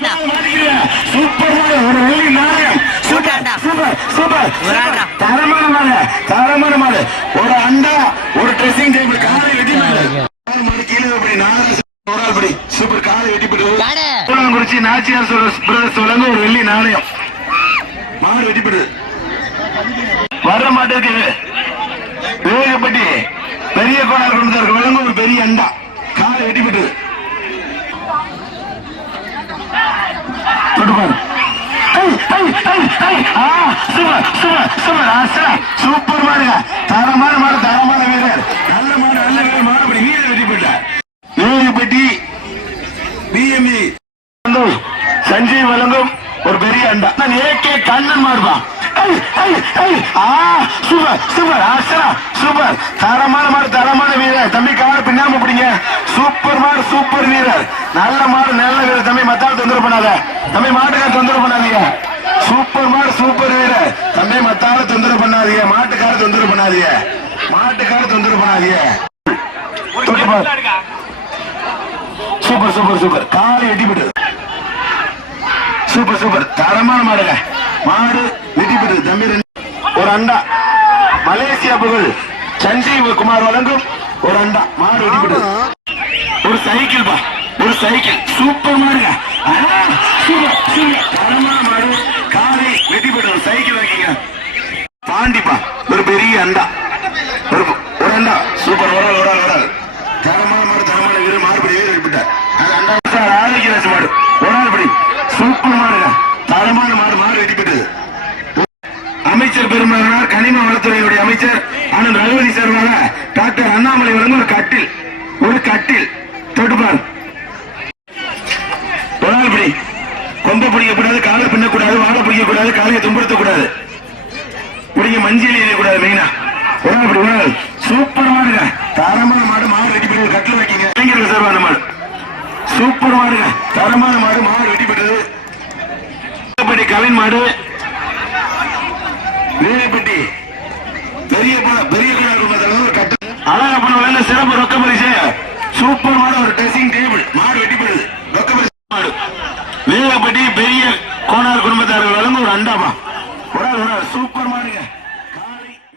ஆடா. சூப்பர் ஒரு அண்டா. சூப்பர் சூப்பர் ஒரு அண்டா. தரமான மாடு தரமான மாடு. ஒரு அண்டா ஒரு ட்ரெஸ்ஸிங் டேபிள் காலை வெட்டி மாடு. நாலு மாடு கீழே அப்படி நாலு ஒரு ஆள் படி சூப்பர் காலை வெட்டி போட்டு. நாச்சியார் பிரதர்ஸ் வழங்க ஒரு வெள்ளி நாணயம். மாடு வெட்டிப்படுது வர்ற மாட்டுக்கு வேகப்பட்டி பெரிய கோளாறு வழங்க ஒரு பெரிய அண்டா. காலை தொட்டுப்பாரு சூப்பர் மாடுங்க தரமான மாடு தரமான வீரர். நல்ல மாடு நல்ல வீரர். மாடு அப்படி வீரர் வெற்றி பெற்றார். வேகப்பட்டி பிஎம்இ சஞ்சய் வழங்கும் ஒரு பெரிய அண்டா. நான் ஏகே கண்ணன் மாடுபா சூப்பர் சூப்பர். ஆசரா சூப்பர். தரமான மாடு தரமான வீரர். தம்பி கால பின்னாம பிடிங்க. சூப்பர் மாடு சூப்பர் வீரர். நல்ல மாடு நல்ல வீரர். தம்பி மத்தாள் தொந்தரவு பண்ணாத. தம்பி மாட்டுக்கார தொந்தரவு பண்ணாதீங்க. சூப்பர் மாடு சூப்பர் வீரர். தம்பி மத்தால தொந்தரவு பண்ணாதீங்க மாட்டுக்கார தொந்தரவு பண்ணாதீங்க. Super super super. காலை எட்டிப்பட்டு சூப்பர் சூப்பர். தரமான மாடுங்க. மாடு வெட்டிப்பட்டு தம்பி ஒரு அண்டா. மலேசியா புகழ். சஞ்சீவ் குமார் வழங்கும் ஒரு அண்டா. மாடு வெட்டிப்பட்டு ஒரு சைக்கிள் பா. ஒரு சைக்கிள். சூப்பர் மாடுங்க. Super super. தரமான மாடு காலை வெட்டிவிடு ஒரு சைக்கிள் வைக்கீங்க பாண்டிப்பா ஒரு பெரிய அண்டா ஒரு அண்டா சூப்பர் ஒரு ஆள் ஒரு ஆள் ஒரு தரமான மாடு தரமான வீரர். மாறுபடி வீரர் விட்டார் அது அண்டா மாடு. ஒரு ஆள் படி சூப்பர் மாடுங்க தரமான மாடு மாடு வெட்டிப்பட்டது அமைச்சர் பெருமானார் கனிம வளத்துறையுடைய அமைச்சர் ஆனந்த் ரகுபதி சார்பாக டாக்டர் அண்ணாமலை வழங்கும் ஒரு கட்டில். ஒரு கட்டில். தொட்டுப்பார் ஒரு ஆள் படி கொம்ப பிடிக்கக்கூடாது காலை பின்னக்கூடாது வாழை பிடிக்கக்கூடாது காலையை துன்புறுத்தக்கூடாது. பிடிக்க மஞ்சள் எரியக்கூடாது மெயினா ஒரு இப்படி ஒரு சூப்பர் மாடுங்க? தரமான மாடு மாடு வெட்டி போட்டு கட்டில் வைக்கீங்க. இளைஞர்கள் சார்பான மாடு. சூப்பர் மாடுங்க. தரமான மாடு மாடு வெட்டி போட்டது வேலைப்பட்டி கவின் மாடு. வேலைப்பட்டி. பெரிய பா- பெரிய குமார் ஒரு கட்டு. அழகா பண்ண சிறப்பு ரொக்க பரிசு. சூப்பர் மாடு ஒரு ட்ரெஸ்ஸிங் டேபிள் மாடு வெட்டி போடுது ரொக்க பரிசு மாடு. வேலைப்பட்டி பெரிய கோனார் குடும்பத்தார்கள் வழங்க ஒரு அண்டாமா? ஒரு சூப்பர் மாடுங்க.